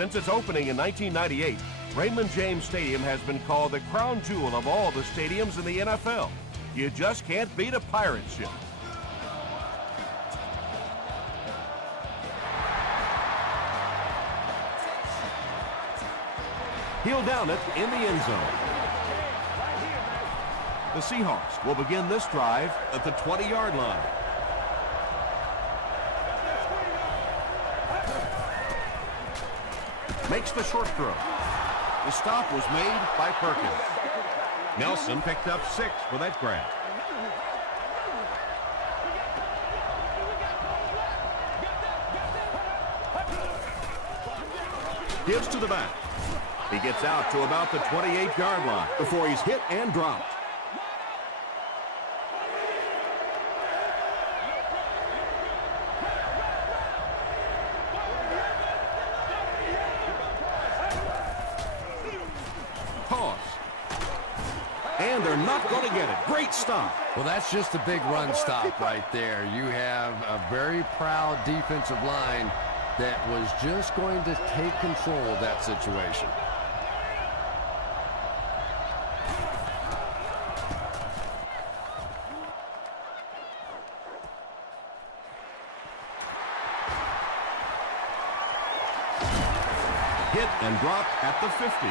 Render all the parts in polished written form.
Since its opening in 1998, Raymond James Stadium has been called the crown jewel of all the stadiums in the NFL. You just can't beat a pirate ship. He'll down it in the end zone. The Seahawks will begin this drive at the 20-yard line. Makes the short throw. The stop was made by Perkins. Nelson picked up 6 for that grab. Gives to the back. He gets out to about the 28-yard line before he's hit and dropped. Toss. And they're not going to get it. Great stop. Well, that's just a big run stop right there. You have a very proud defensive line that was just going to take control of that situation. Hit and dropped at the 50.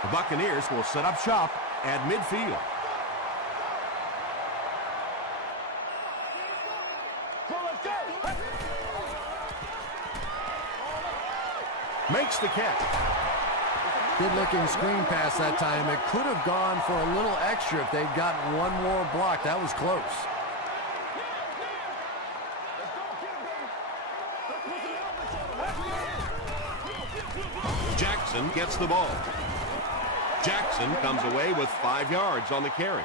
The Buccaneers will set up shop at midfield. Makes the catch. Good-looking screen pass that time. It could have gone for a little extra if they'd gotten one more block. That was close. Jackson gets the ball. Jackson comes away with 5 yards on the carry.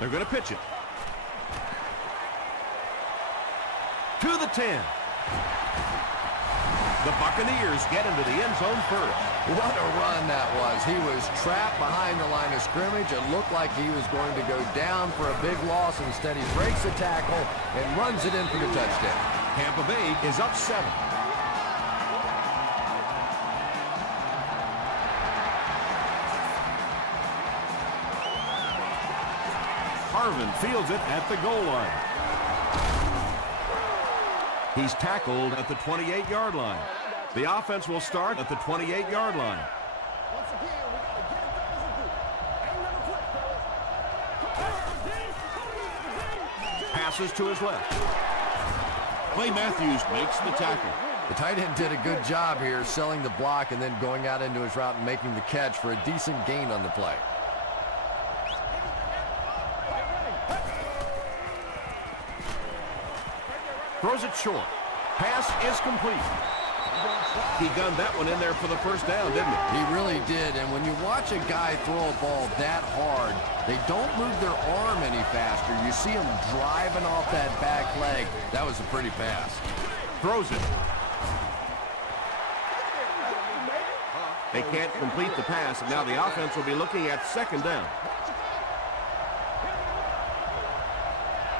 They're going to pitch it. To the 10. The Buccaneers get into the end zone first. What a run that was. He was trapped behind the line of scrimmage. It looked like he was going to go down for a big loss. Instead, he breaks the tackle and runs it in for the touchdown. Tampa Bay is up 7. Harvin fields it at the goal line. He's tackled at the 28-yard line. The offense will start at the 28-yard line. Passes to his left. Clay Matthews makes the tackle. The tight end did a good job here selling the block and then going out into his route and making the catch for a decent gain on the play. Throws it short. Pass is complete. He gunned that one in there for the first down, didn't he? He really did, and when you watch a guy throw a ball that hard, they don't move their arm any faster. You see him driving off that back leg. That was a pretty pass. Throws it. They can't complete the pass, and now the offense will be looking at second down.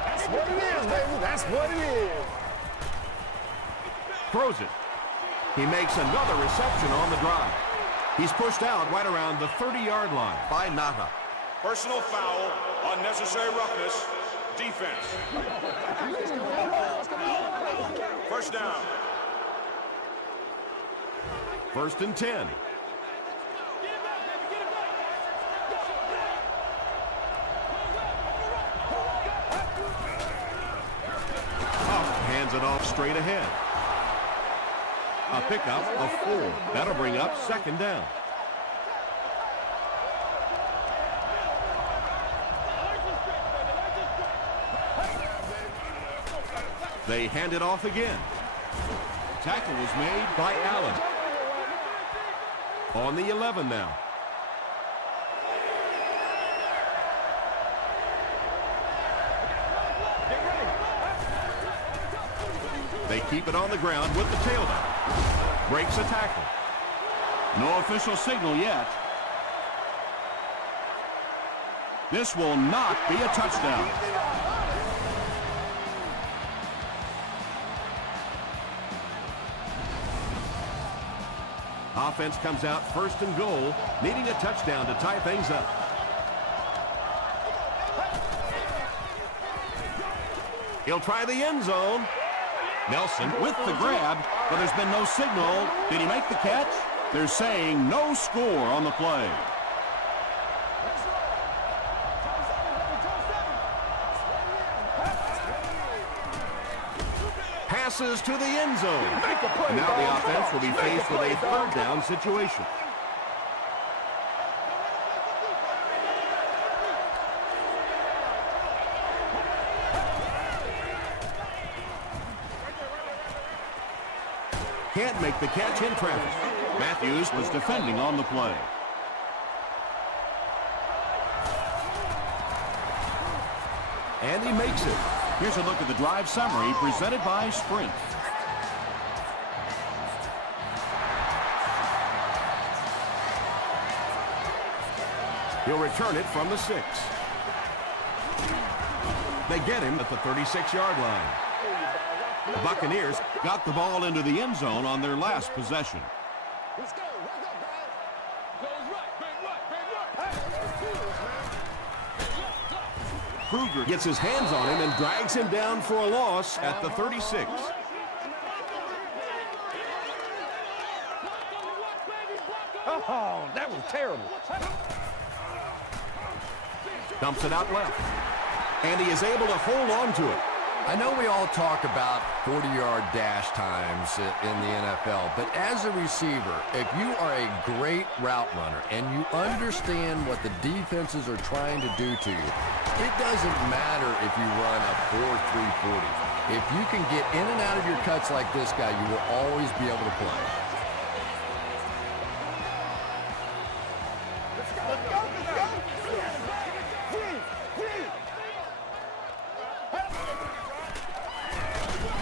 That's what it is, baby. That's what it is. Throws it. He makes another reception on the drive. He's pushed out right around the 30-yard line by Nata. Personal foul, unnecessary roughness, defense. First down. 1st and 10. Hands it off straight ahead. A pickup of 4. That'll bring up second down. They hand it off again. Tackle was made by Allen. On the 11 now. They keep it on the ground with the tailback. Breaks a tackle. No official signal yet. This will not be a touchdown. Offense comes out first and goal, needing a touchdown to tie things up. He'll try the end zone. Nelson with the grab, but there's been no signal. Did he make the catch? They're saying no score on the play. Passes to the end zone. And now the offense will be faced with a third down situation. Can't make the catch in traffic. Matthews was defending on the play. And he makes it. Here's a look at the drive summary presented by Sprint. He'll return it from the 6. They get him at the 36-yard line. The Buccaneers got the ball into the end zone on their last possession. Let's go. Kruger gets his hands on him and drags him down for a loss at the 36. Oh, that was terrible. Dumps it out left. And he is able to hold on to it. I know we all talk about 40-yard dash times in the NFL, but as a receiver, if you are a great route runner and you understand what the defenses are trying to do to you, it doesn't matter if you run a 4.340. If you can get in and out of your cuts like this guy, you will always be able to play.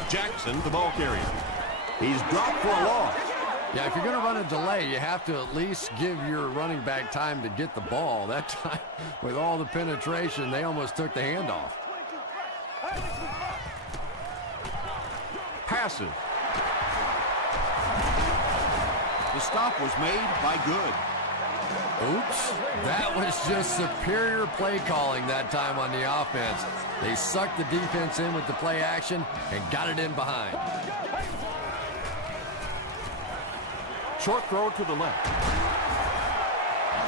Jackson, the ball carrier. He's dropped for a loss. Yeah, if you're going to run a delay, you have to at least give your running back time to get the ball. That time, with all the penetration, they almost took the handoff. Passes. The stop was made by Good. Oops, that was just superior play calling that time on the offense. They sucked the defense in with the play action and got it in behind. Short throw to the left.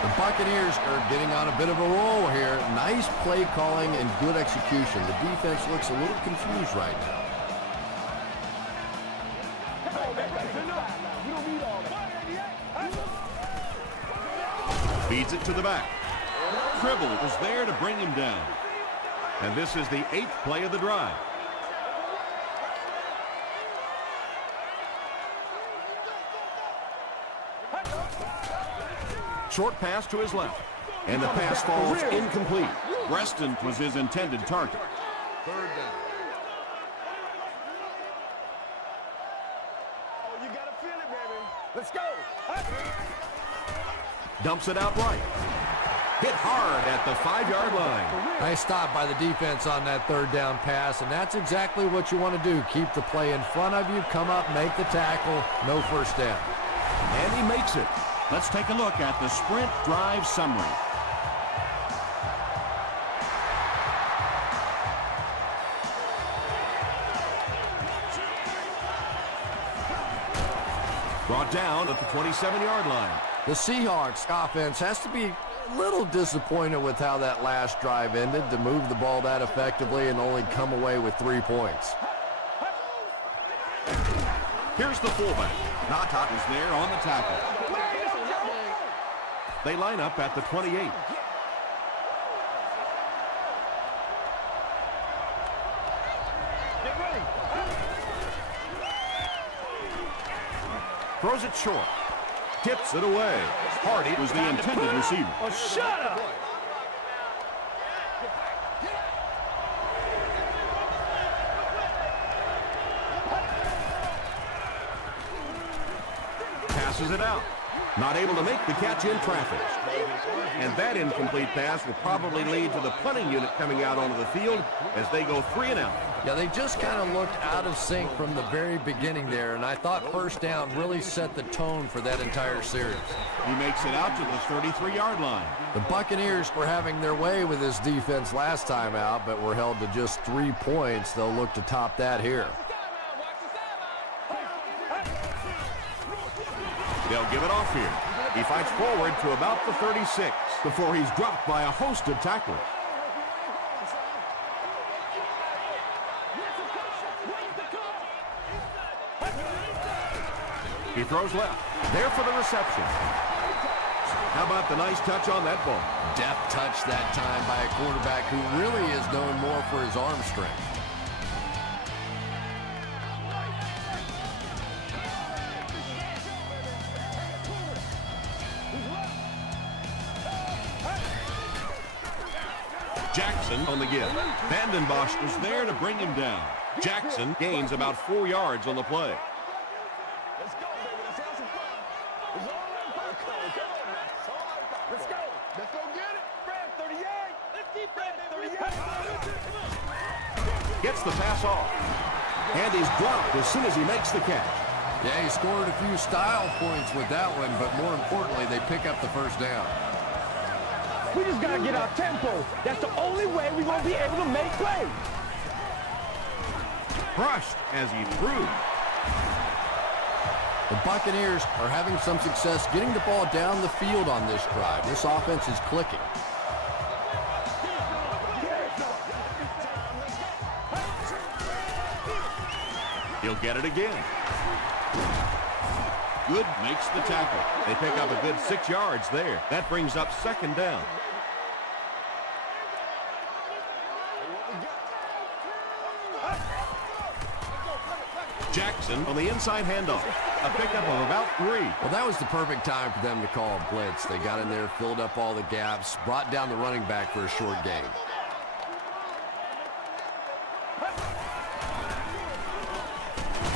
The Buccaneers are getting on a bit of a roll here. Nice play calling and good execution. The defense looks a little confused right now. Feeds it to the back. Tribble was there to bring him down. And this is the 8th play of the drive. Short pass to his left. And the pass falls incomplete. Reston was his intended target. Third down. Oh, you gotta feel it, baby. Let's go. Dumps it out right. Hit hard at the 5-yard line. Nice stop by the defense on that third down pass, and that's exactly what you want to do. Keep the play in front of you, come up, make the tackle, no first down. And he makes it. Let's take a look at the Sprint drive summary. Brought down at the 27-yard line. The Seahawks offense has to be a little disappointed with how that last drive ended, to move the ball that effectively and only come away with 3 points. Here's the fullback. Natat is there on the tackle. They line up at the 28. Throws it short. Tips it away. Hardy was the intended receiver. Oh, shut up! Passes it out. Not able to make the catch in traffic. And that incomplete pass will probably lead to the punting unit coming out onto the field as they go 3 and out. Yeah, they just kind of looked out of sync from the very beginning there, and I thought first down really set the tone for that entire series. He makes it out to the 33-yard line. The Buccaneers were having their way with this defense last time out, but were held to just 3 points. They'll look to top that here. They'll give it off here. He fights forward to about the 36 before he's dropped by a host of tacklers. He throws left. There for the reception. How about the nice touch on that ball? Deft touch that time by a quarterback who really is known more for his arm strength. Jackson on the give. Vandenbosch was there to bring him down. Jackson gains about 4 yards on the play. Let's go, baby. Let's have some fun. It's all right, Paco. Come on now. It's all right, Paco. Let's go. Let's go get it. Brad, 38. Let's keep Brad, 38. Gets the pass off. And he's dropped as soon as he makes the catch. Yeah, he scored a few style points with that one, but more importantly, they pick up the first down. We just got to get our tempo. That's the only way we're going to be able to make plays. Crushed as he threw. The Buccaneers are having some success getting the ball down the field on this drive. This offense is clicking. He'll get it again. Good makes the tackle. They pick up a good 6 yards there. That brings up second down. Jackson on the inside handoff. A pickup of about 3. Well, that was the perfect time for them to call a blitz. They got in there, filled up all the gaps, brought down the running back for a short gain.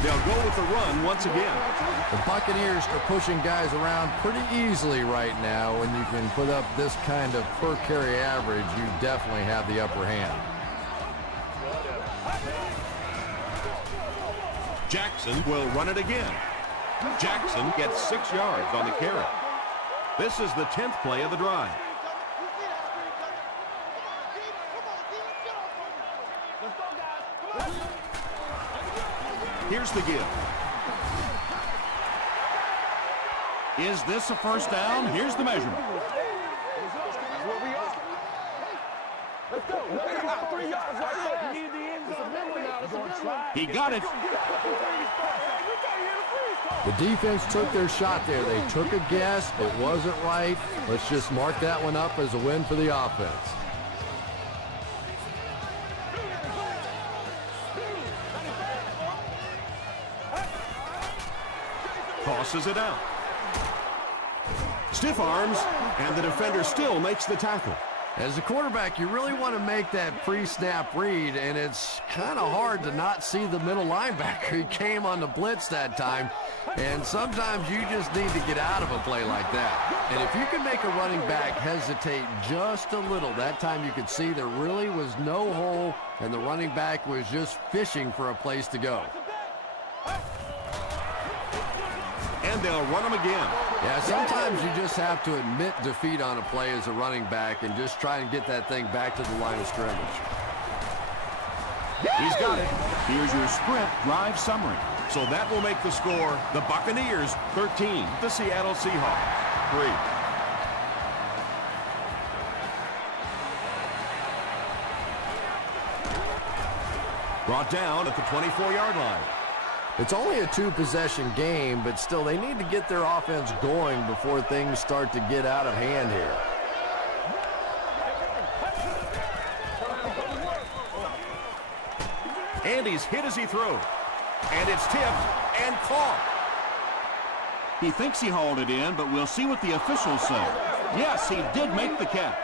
They'll go with the run once again. The Buccaneers are pushing guys around pretty easily right now. When you can put up this kind of per carry average, you definitely have the upper hand. Jackson will run it again. Jackson gets 6 yards on the carry. This is the 10th play of the drive. Here's the give. Is this a first down? Here's the measurement. Let's go. Let's go. 3 yards right there. You need the end zone. He got it. The defense took their shot there. They took a guess. It wasn't right. Let's just mark that one up as a win for the offense. Tosses it out. Stiff arms, and the defender still makes the tackle. As a quarterback, you really want to make that pre-snap read, and it's kind of hard to not see the middle linebacker. He came on the blitz that time, and sometimes you just need to get out of a play like that. And if you can make a running back hesitate just a little, that time you could see there really was no hole, and the running back was just fishing for a place to go. And they'll run him again. Yeah, sometimes you just have to admit defeat on a play as a running back and just try and get that thing back to the line of scrimmage. He's got it. Here's your sprint drive summary. So that will make the score the Buccaneers 13, the Seattle Seahawks 3. Brought down at the 24-yard line. It's only a 2-possession game, but still they need to get their offense going before things start to get out of hand here. And he's hit as he throws. And it's tipped and caught. He thinks he hauled it in, but we'll see what the officials say. Yes, he did make the catch.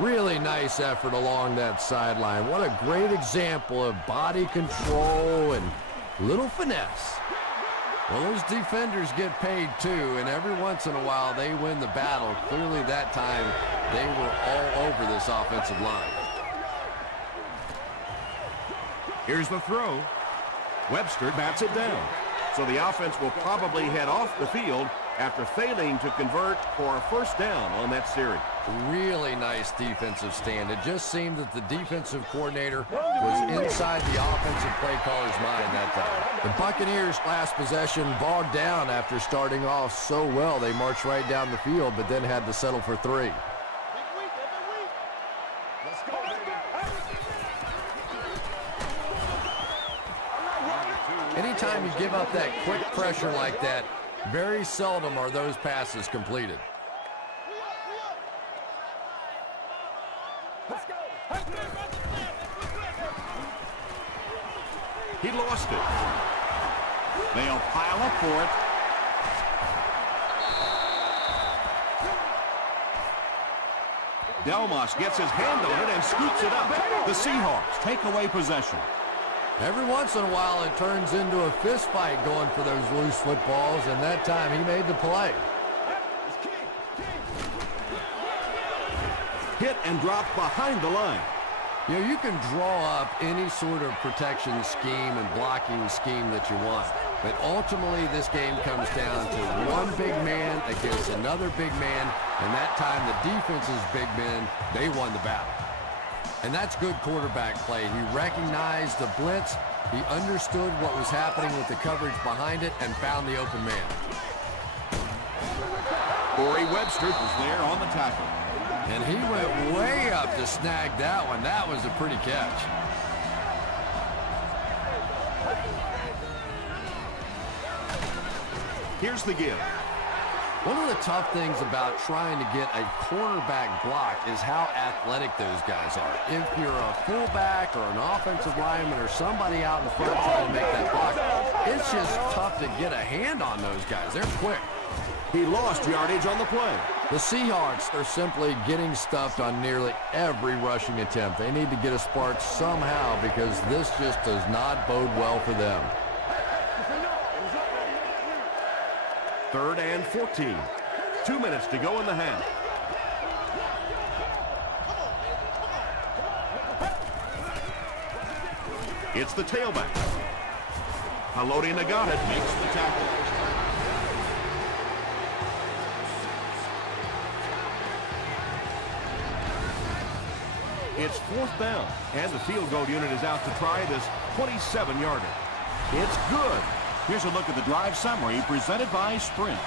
Really nice effort along that sideline. What a great example of body control and little finesse. Well, those defenders get paid too, and every once in a while they win the battle. Clearly that time they were all over this offensive line. Here's the throw. Webster bats it down. So the offense will probably head off the field after failing to convert for a first down on that series. Really nice defensive stand. It just seemed that the defensive coordinator was inside the offensive play caller's mind that time. The Buccaneers' last possession bogged down after starting off so well. They marched right down the field, but then had to settle for 3. Anytime you give up that quick pressure like that, very seldom are those passes completed. He lost it. They'll pile up for it. Delmas gets his hand on it and scoops it up. The Seahawks take away possession. Every once in a while, it turns into a fist fight going for those loose footballs, and that time he made the play. Hit and dropped behind the line. You know, you can draw up any sort of protection scheme and blocking scheme that you want, but ultimately this game comes down to one big man against another big man, and that time the defense's big men, they won the battle. And that's good quarterback play. He recognized the blitz, he understood what was happening with the coverage behind it, and found the open man. Corey Webster was there on the tackle. And he went way up to snag that one. That was a pretty catch. Here's the give. One of the tough things about trying to get a cornerback blocked is how athletic those guys are. If you're a fullback or an offensive lineman or somebody out in front trying to make that block, it's just tough to get a hand on those guys. They're quick. He lost yardage on the play. The Seahawks are simply getting stuffed on nearly every rushing attempt. They need to get a spark somehow because this just does not bode well for them. 3rd and 14. 2 minutes to go in the half. It's the tailback. Haloti Nagata makes the tackle. It's 4th down, and the field goal unit is out to try this 27-yarder. It's good. Here's a look at the drive summary presented by Sprint.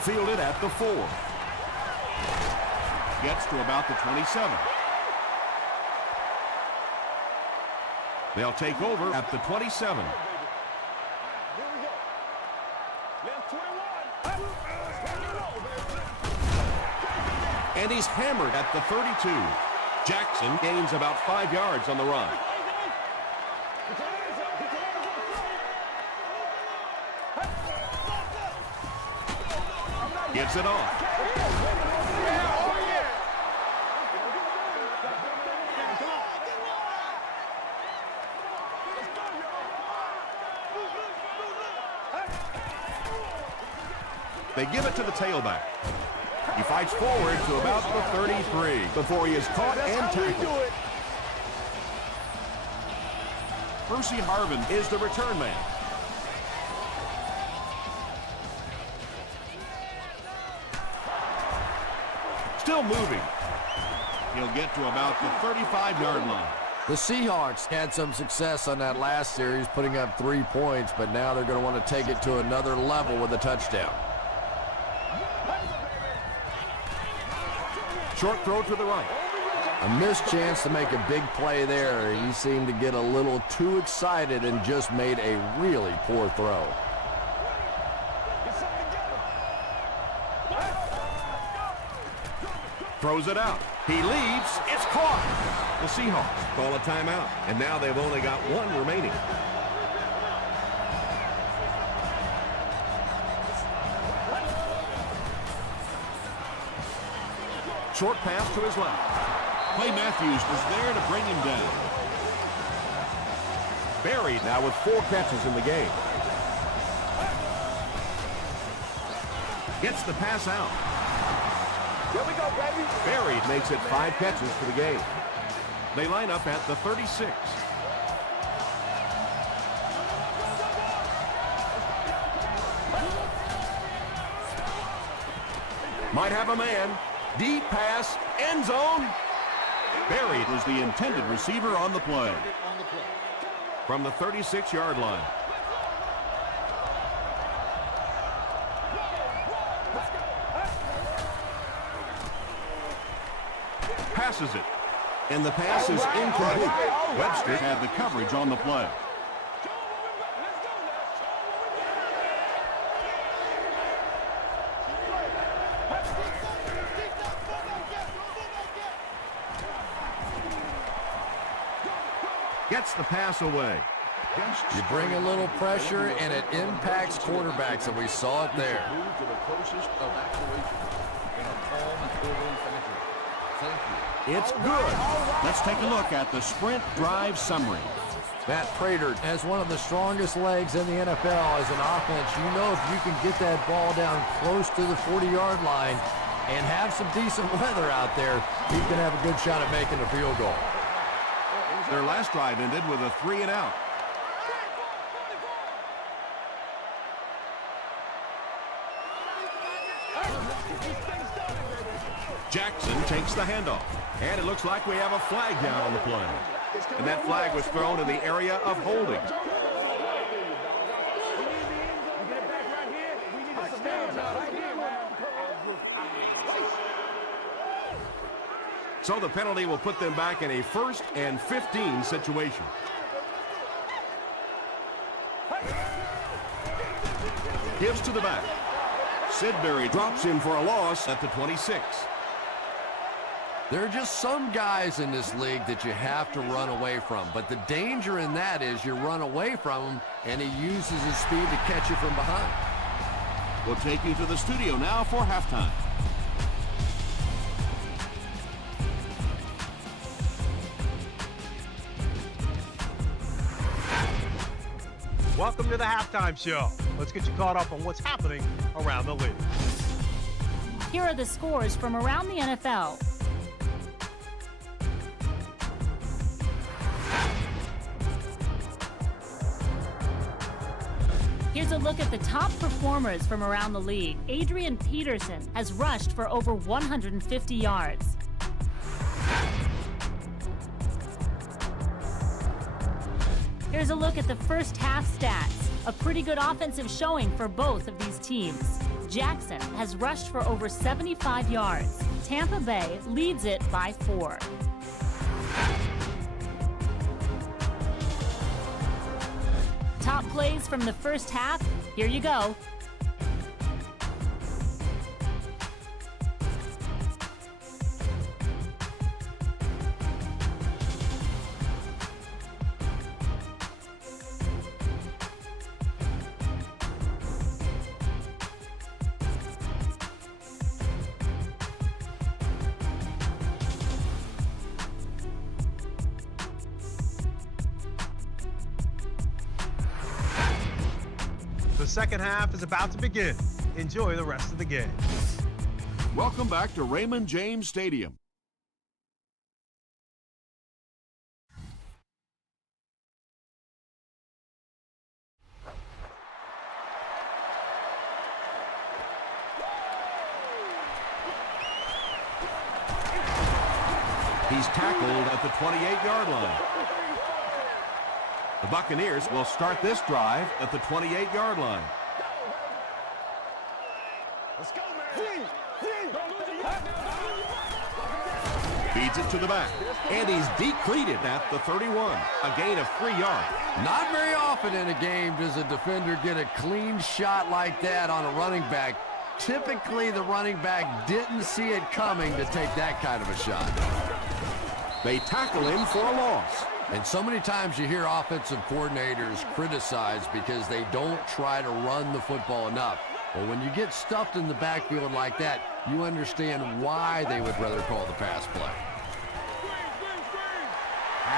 Fielded at the 4. Gets to about the 27. They'll take over at the 27. And he's hammered at the 32. Jackson gains about 5 yards on the run. Gets it off. They give it to the tailback. He fights forward to about the 33 before he is caught and tackled. Percy Harvin is the return man. Still moving. He'll get to about the 35-yard line. The Seahawks had some success on that last series, putting up 3 points, but now they're going to want to take it to another level with a touchdown. Short throw to the right. A missed chance to make a big play there. He seemed to get a little too excited and just made a really poor throw. Throws it out. He leaves. It's caught. The Seahawks call a timeout, and now they've only got 1 remaining. Short pass to his left. Clay Matthews was there to bring him down. Buried now with 4 catches in the game. Gets the pass out. Here we go, baby. Buried makes it 5 catches for the game. They line up at the 36. Might have a man. Deep pass. End zone. Buried was the intended receiver on the play. From the 36-yard line. Passes it. And the pass is incomplete. Webster had the coverage on the play. Gets the pass away. You bring a little pressure, and it impacts quarterbacks, and we saw it there. It's good. Let's take a look at the sprint drive summary. Matt Prater has one of the strongest legs in the NFL as an offense. You know, if you can get that ball down close to the 40-yard line and have some decent weather out there, he's going to have a good shot at making a field goal. Their last drive ended with a 3-and-out. Jackson takes the handoff. And it looks like we have a flag down on the play. And that flag was thrown in the area of holding. So the penalty will put them back in a 1st and 15 situation. Gives to the back. Sidbury drops him for a loss at the 26. There are just some guys in this league that you have to run away from. But the danger in that is you run away from him, and he uses his speed to catch you from behind. We'll take you to the studio now for halftime. Welcome to the halftime show. Let's get you caught up on what's happening around the league. Here are the scores from around the NFL. Here's a look at the top performers from around the league. Adrian Peterson has rushed for over 150 yards. Here's a look at the first half stats. A pretty good offensive showing for both of these teams. Jackson has rushed for over 75 yards. Tampa Bay leads it by 4. Top plays from the first half. Here you go. The second half is about to begin. Enjoy the rest of the game. Welcome back to Raymond James Stadium. He's tackled at the 28-yard line. The Buccaneers will start this drive at the 28-yard line. Let's go, man. Feeds it to the back. And he's decleated at the 31. A gain of 3 yards. Not very often in a game does a defender get a clean shot like that on a running back. Typically, the running back didn't see it coming to take that kind of a shot. They tackle him for a loss. And so many times you hear offensive coordinators criticized because they don't try to run the football enough. Well, when you get stuffed in the backfield like that, you understand why they would rather call the pass play.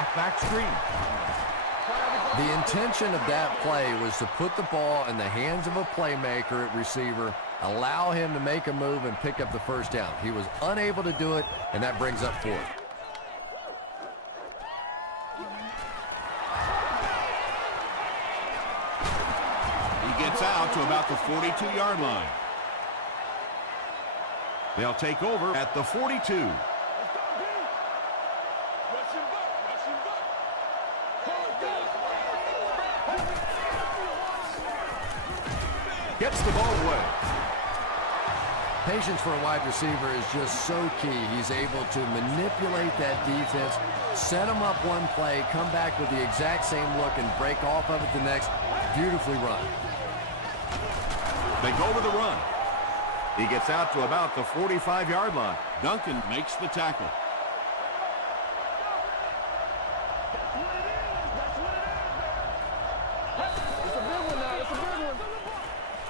halfback screen. The intention of that play was to put the ball in the hands of a playmaker at receiver, allow him to make a move and pick up the first down. He was unable to do it, and that brings up fourth. He gets out to about the 42-yard line. They'll take over at the 42. Gets the ball away. Patience for a wide receiver is just so key. He's able to manipulate that defense, set them up one play, come back with the exact same look, and break off of it the next. Beautifully run. They go with the run. He gets out to about the 45-yard line. Duncan makes the tackle.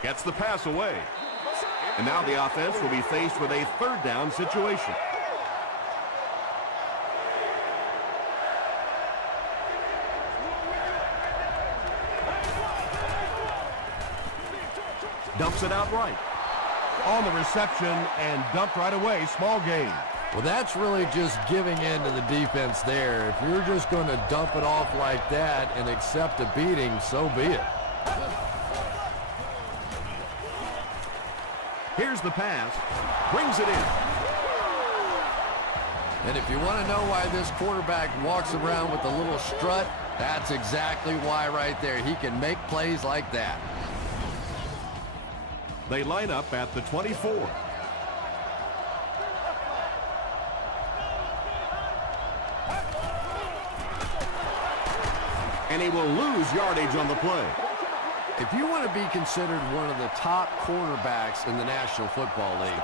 Gets the pass away. And now the offense will be faced with a third down situation. Dumps it out right. On the reception and dumped right away. Small gain. Well, that's really just giving in to the defense there. If you're just going to dump it off like that and accept a beating, so be it. Here's the pass. Brings it in. And if you want to know why this quarterback walks around with a little strut, that's exactly why right there. He can make plays like that. They line up at the 24. And he will lose yardage on the play. If you want to be considered one of the top quarterbacks in the National Football League,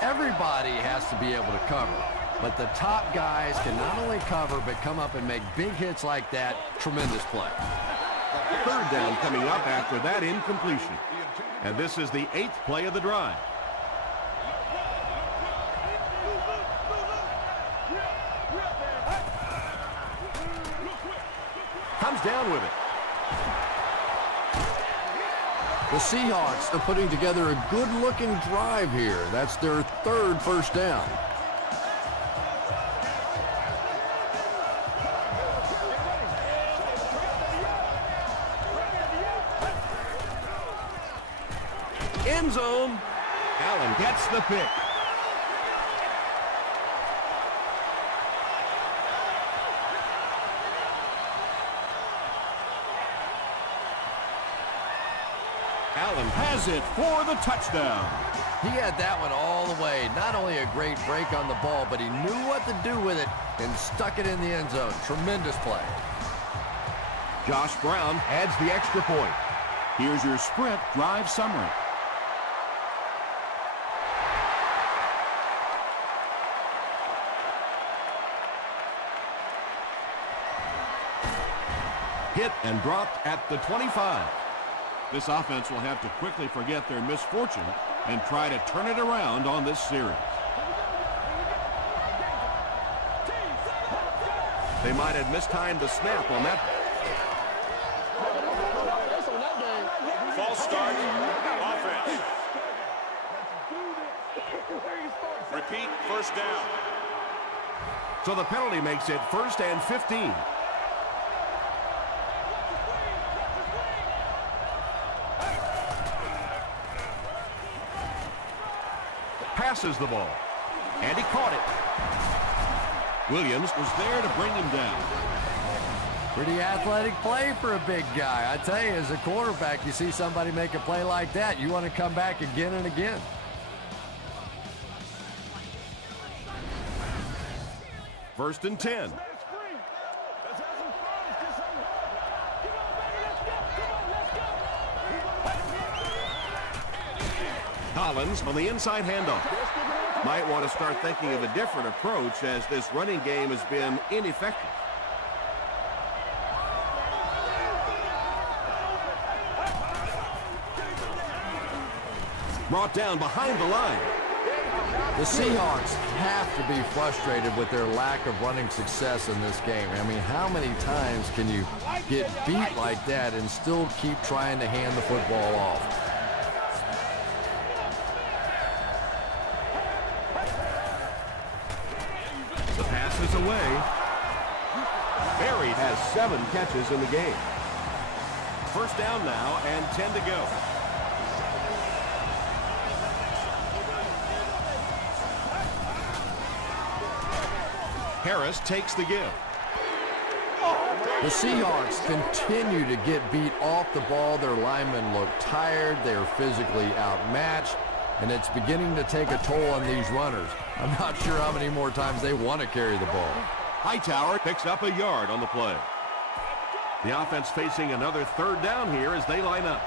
everybody has to be able to cover. But the top guys can not only cover, but come up and make big hits like that. Tremendous play. Third down coming up after that incompletion. And this is the 8th play of the drive. Comes down with it. The Seahawks are putting together a good-looking drive here. That's their third first down. End zone. Allen gets the pick. Allen has it for the touchdown. He had that one all the way. Not only a great break on the ball, but he knew what to do with it and stuck it in the end zone. Tremendous play. Josh Brown adds the extra point. Here's your sprint drive summary. Hit and dropped at the 25. This offense will have to quickly forget their misfortune and try to turn it around on this series. They might have mistimed the snap on that. False start. Offense. Repeat, first down. So the penalty makes it 1st and 15. Passes the ball, and he caught it. Williams was there to bring him down. Pretty athletic play for a big guy. I tell you, as a quarterback, you see somebody make a play like that, you want to come back again and again. First and 10. Collins on the inside handoff. Might want to start thinking of a different approach as this running game has been ineffective. Brought down behind the line. The Seahawks have to be frustrated with their lack of running success in this game. I mean, how many times can you get beat like that and still keep trying to hand the football off? The pass is away. Berry has 7 catches in the game. First down now and 10 to go. Harris takes the give. The Seahawks continue to get beat off the ball. Their linemen look tired. They are physically outmatched, and it's beginning to take a toll on these runners. I'm not sure how many more times they want to carry the ball. Hightower picks up a yard on the play. The offense facing another third down here as they line up.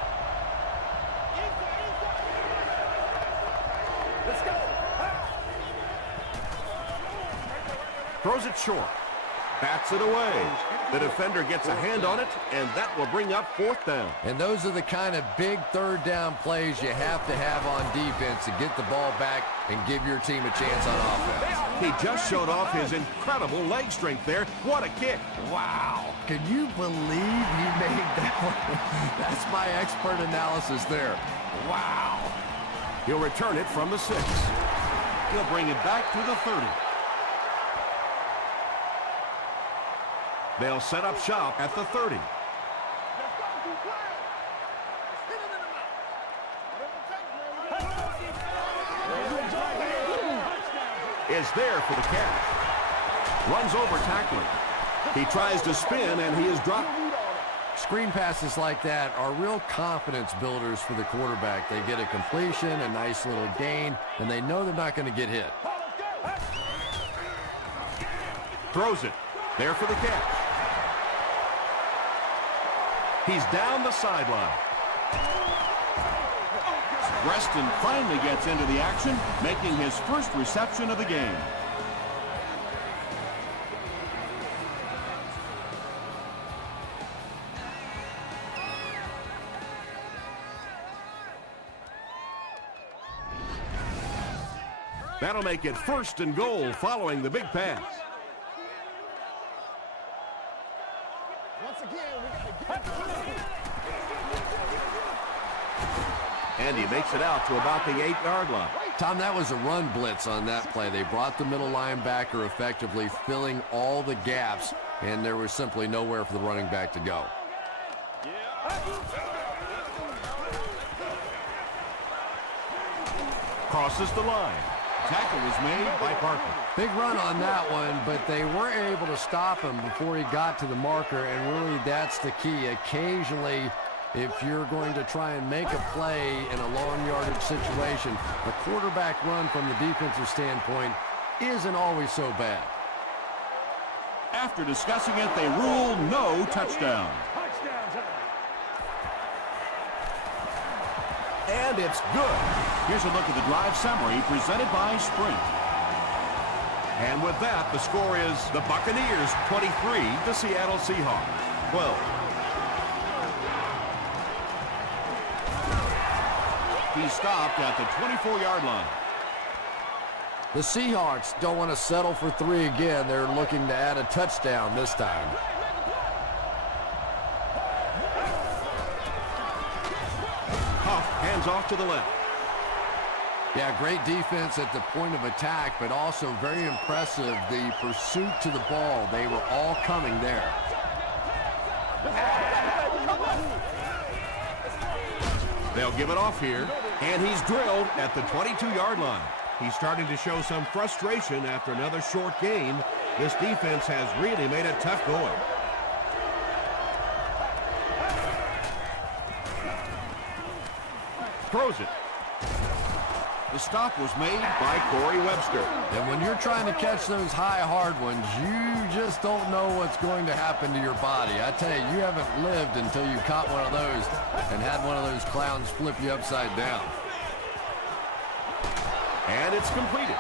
Let's go. Throws it short. Bats it away. The defender gets a hand on it, and that will bring up 4th down. And those are the kind of big third down plays you have to have on defense to get the ball back and give your team a chance on offense. He just showed off his incredible leg strength there. What a kick. Wow. Can you believe he made that one? That's my expert analysis there. Wow. He'll return it from the 6. He'll bring it back to the 30. They'll set up shop at the 30. Is there for the catch. Runs over tackling. He tries to spin, and he is dropped. Screen passes like that are real confidence builders for the quarterback. They get a completion, a nice little gain, and they know they're not going to get hit. Throws it. There for the catch. He's down the sideline. Preston finally gets into the action, making his first reception of the game. That'll make it 1st and goal following the big pass. Once again, we got to get it. And he makes it out to about the 8-yard line. Tom, that was a run blitz on that play. They brought the middle linebacker effectively, filling all the gaps, and there was simply nowhere for the running back to go. Crosses the line. Tackle was made by Parker. Big run on that one, but they weren't able to stop him before he got to the marker, and really that's the key. Occasionally, if you're going to try and make a play in a long yardage situation, a quarterback run from the defensive standpoint isn't always so bad. After discussing it, they rule no touchdown. And it's good. Here's a look at the drive summary presented by Sprint. And with that, the score is the Buccaneers 23, the Seattle Seahawks 12. He stopped at the 24-yard line. The Seahawks don't want to settle for 3 again. They're looking to add a touchdown this time. Huff hands off to the left. Yeah, great defense at the point of attack, but also very impressive, the pursuit to the ball. They were all coming there. They'll give it off here, and he's drilled at the 22-yard line. He's starting to show some frustration after another short gain. This defense has really made it tough going. Throws it. The stop was made by Corey Webster. And when you're trying to catch those high, hard ones, you just don't know what's going to happen to your body. I tell you, you haven't lived until you caught one of those and had one of those clowns flip you upside down. And it's completed.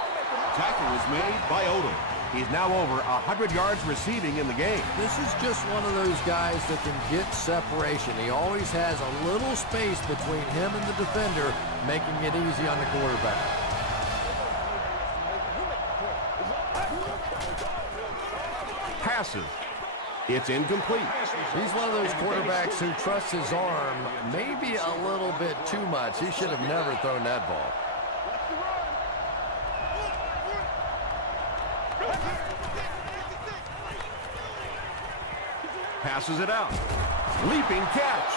Tackle was made by Odom. He's now over 100 yards receiving in the game. This is just one of those guys that can get separation. He always has a little space between him and the defender, making it easy on the quarterback. passes. It's incomplete. He's one of those quarterbacks who trusts his arm maybe a little bit too much. He should have never thrown that ball. Passes it out. Leaping catch.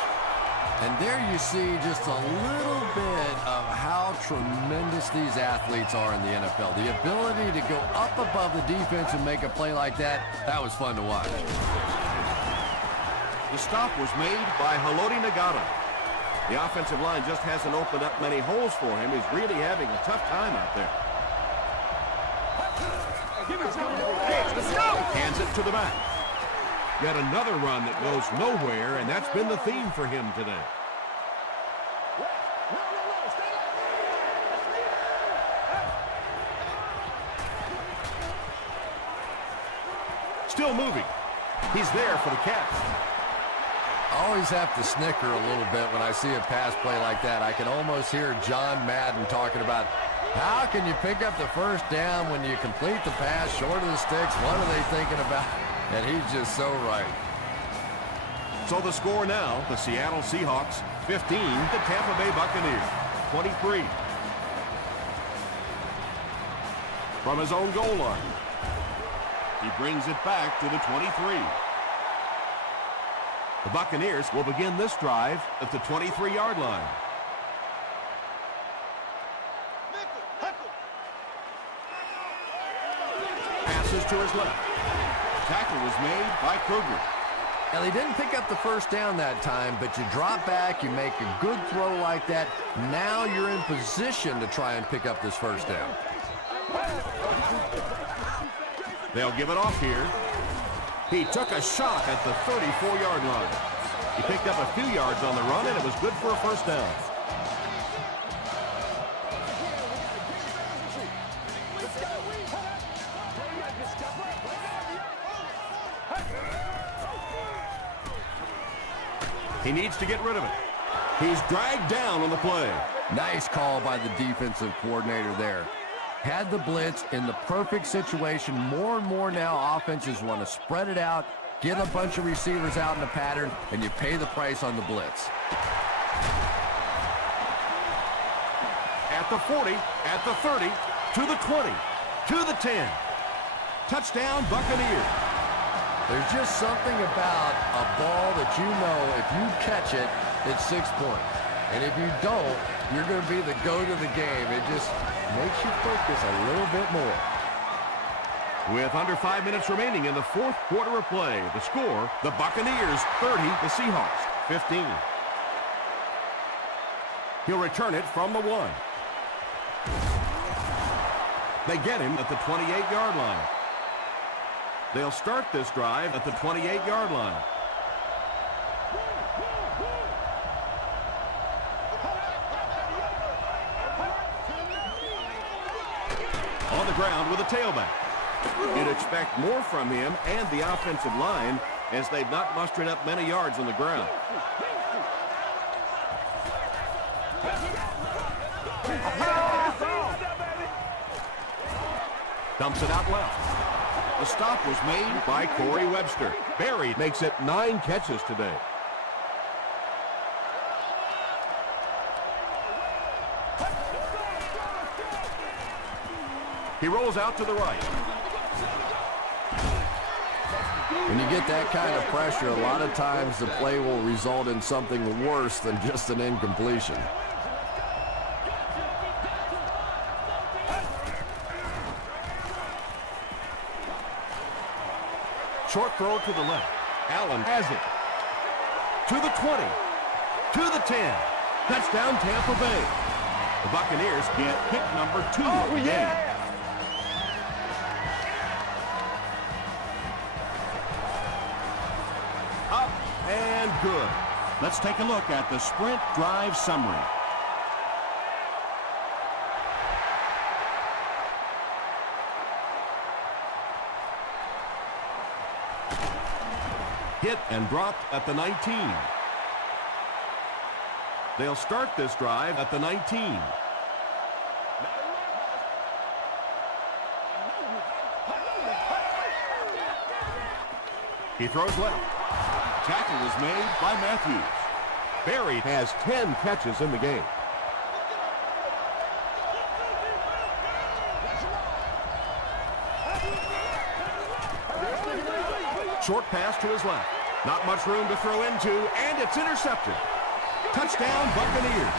And there you see just a little bit of how tremendous these athletes are in the NFL. The ability to go up above the defense and make a play like that was fun to watch. The stop was made by Haloti Nagata. The offensive line just hasn't opened up many holes for him. He's really having a tough time out there. Hands it to the back. Yet another run that goes nowhere, and that's been the theme for him today. Still moving. He's there for the catch. I always have to snicker a little bit when I see a pass play like that. I can almost hear John Madden talking about how can you pick up the first down when you complete the pass short of the sticks? What are they thinking about? And he's just so right. So the score now, the Seattle Seahawks 15, the Tampa Bay Buccaneers 23. From his own goal line, he brings it back to the 23. The Buccaneers will begin this drive at the 23-yard line. Passes to his left. Tackle was made by Kruger. Now, they didn't pick up the first down that time, but you drop back, you make a good throw like that. Now you're in position to try and pick up this first down. They'll give it off here. He took a shot at the 34-yard line. He picked up a few yards on the run, and it was good for a first down. He needs to get rid of it. He's dragged down on the play. Nice call by the defensive coordinator there. Had the blitz in the perfect situation. More and more now offenses want to spread it out, get a bunch of receivers out in the pattern, and you pay the price on the blitz. At the 40, at the 30, to the 20, to the 10. Touchdown, Buccaneers. There's just something about a ball that you know if you catch it, it's 6 points. And if you don't, you're going to be the goat of the game. It just makes you focus a little bit more. With under 5 minutes remaining in the fourth quarter of play, the score, the Buccaneers 30, the Seahawks 15. He'll return it from the 1. They get him at the 28-yard line. They'll start this drive at the 28-yard line. On the ground with a tailback. You'd expect more from him and the offensive line as they've not mustered up many yards on the ground. Dumps it out left. The stop was made by Corey Webster. Barry makes it 9 catches today. He rolls out to the right. When you get that kind of pressure, a lot of times the play will result in something worse than just an incompletion. Short throw to the left. Allen has it. To the 20. To the 10. Touchdown, Tampa Bay. The Buccaneers get pick number 2 of the game. Up and good. Let's take a look at the sprint drive summary. Hit and dropped at the 19. They'll start this drive at the 19. He throws left. Tackle is made by Matthews. Berry has 10 catches in the game. Short pass to his left. Not much room to throw into, and it's intercepted. Touchdown, Buccaneers.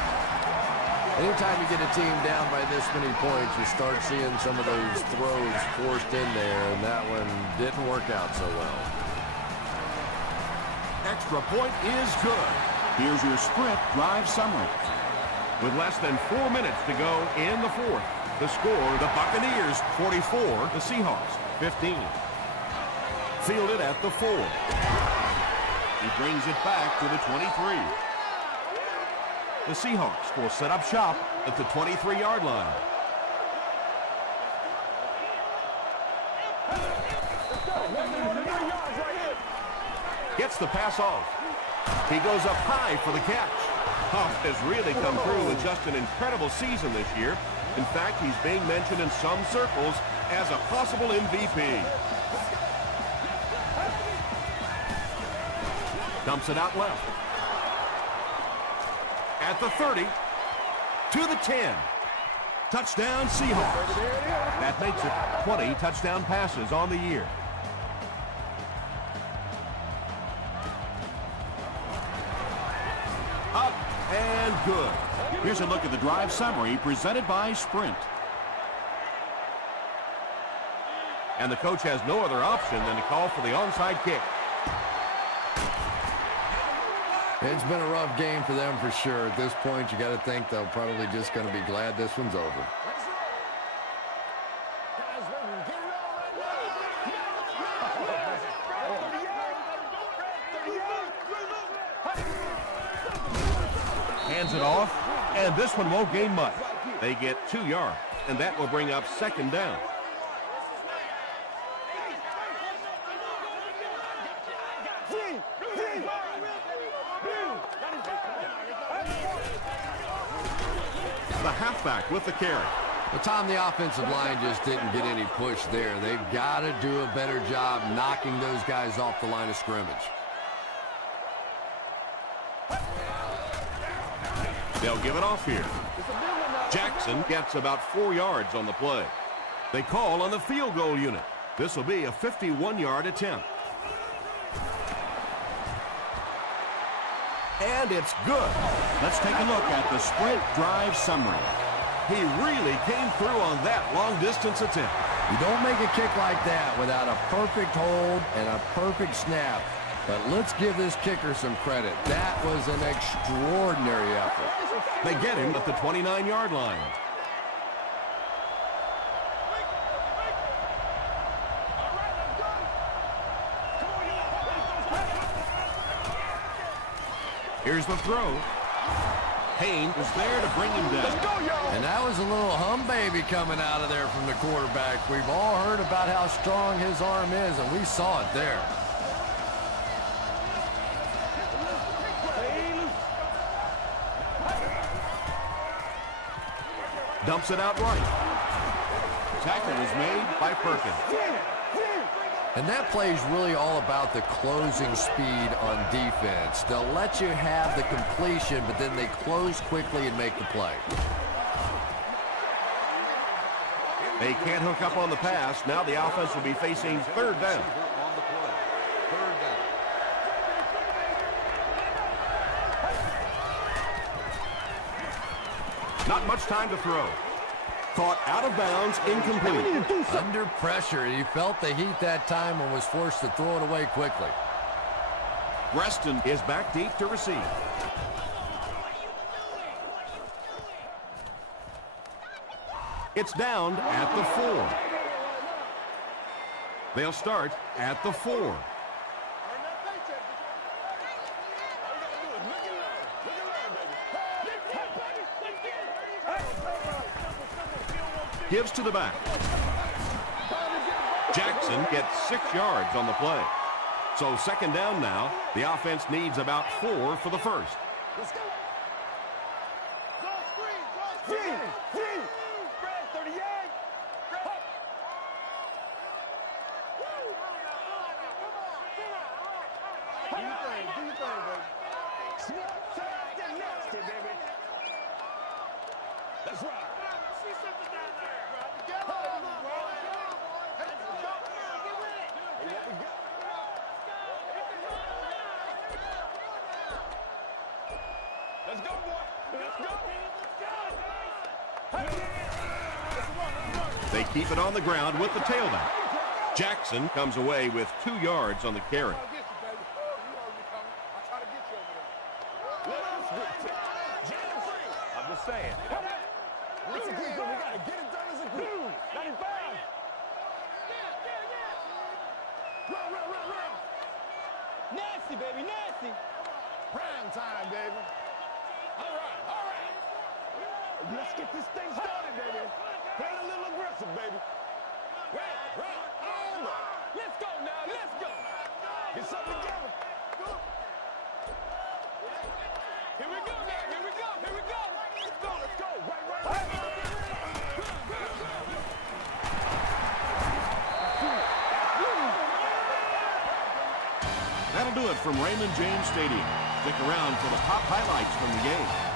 Anytime you get a team down by this many points, you start seeing some of those throws forced in there, and that one didn't work out so well. Extra point is good. Here's your sprint drive summary. With less than 4 minutes to go in the fourth, the score, the Buccaneers 44, the Seahawks 15. Fielded at the 4. He brings it back to the 23. The Seahawks will set up shop At the 23-yard line. Gets the pass off. He goes up high for the catch. Huff has really come through with just an incredible season this year. In fact, he's being mentioned in some circles as a possible MVP. Dumps it out left. At the 30. To the 10. Touchdown, Seahawks. That makes it 20 touchdown passes on the year. Up and good. Here's a look at the drive summary presented by Sprint. And the coach has no other option than to call for the onside kick. It's been a rough game for them for sure. At this point, you got to think they're probably just going to be glad this one's over. Hands it off, and this one won't gain much. They get 2 yards, and that will bring up second down. The halfback with the carry. The time the offensive line just didn't get any push there. They've got to do a better job knocking those guys off the line of scrimmage. They'll give it off here. Jackson gets about 4 yards on the play. They call on the field goal unit. This will be a 51-yard attempt. And it's good. Let's take a look at the sprint drive summary. He really came through on that long-distance attempt. You don't make a kick like that without a perfect hold and a perfect snap. But let's give this kicker some credit. That was an extraordinary effort. They get him at the 29-yard line. Here's the throw. Payne is there to bring him down. And that was a little hum baby coming out of there from the quarterback. We've all heard about how strong his arm is, and we saw it there. Dumps it out right. Tackle is made by Perkins. And that play is really all about the closing speed on defense. They'll let you have the completion, but then they close quickly and make the play. They can't hook up on the pass. Now the offense will be facing third down. Not much time to throw. Caught out of bounds, incomplete. Under pressure, he felt the heat that time and was forced to throw it away quickly. Reston is back deep to receive. It's down at the 4. They'll start at the 4. Gives to the back. Jackson gets 6 yards on the play. So second down now. The offense needs about 4 for the first. Let's go. Smart, fast, and nasty, baby. Let's ride. See something down there. Get what we got? Let's go, boy. Let's go. They keep it on the ground with the tailback. Jackson comes away with 2 yards on the carry. I'm just saying. Once again, we got to get it done as a group. 95. Run. Nasty, baby, nasty. Prime time, baby. All right. Let's get this thing started, baby. Play it a little aggressive, baby. Right. Let's go now, let's go. Get something together. Here we go now, here we go. Let's go. Right. That'll do it from Raymond James Stadium. Stick around for the top highlights from the game.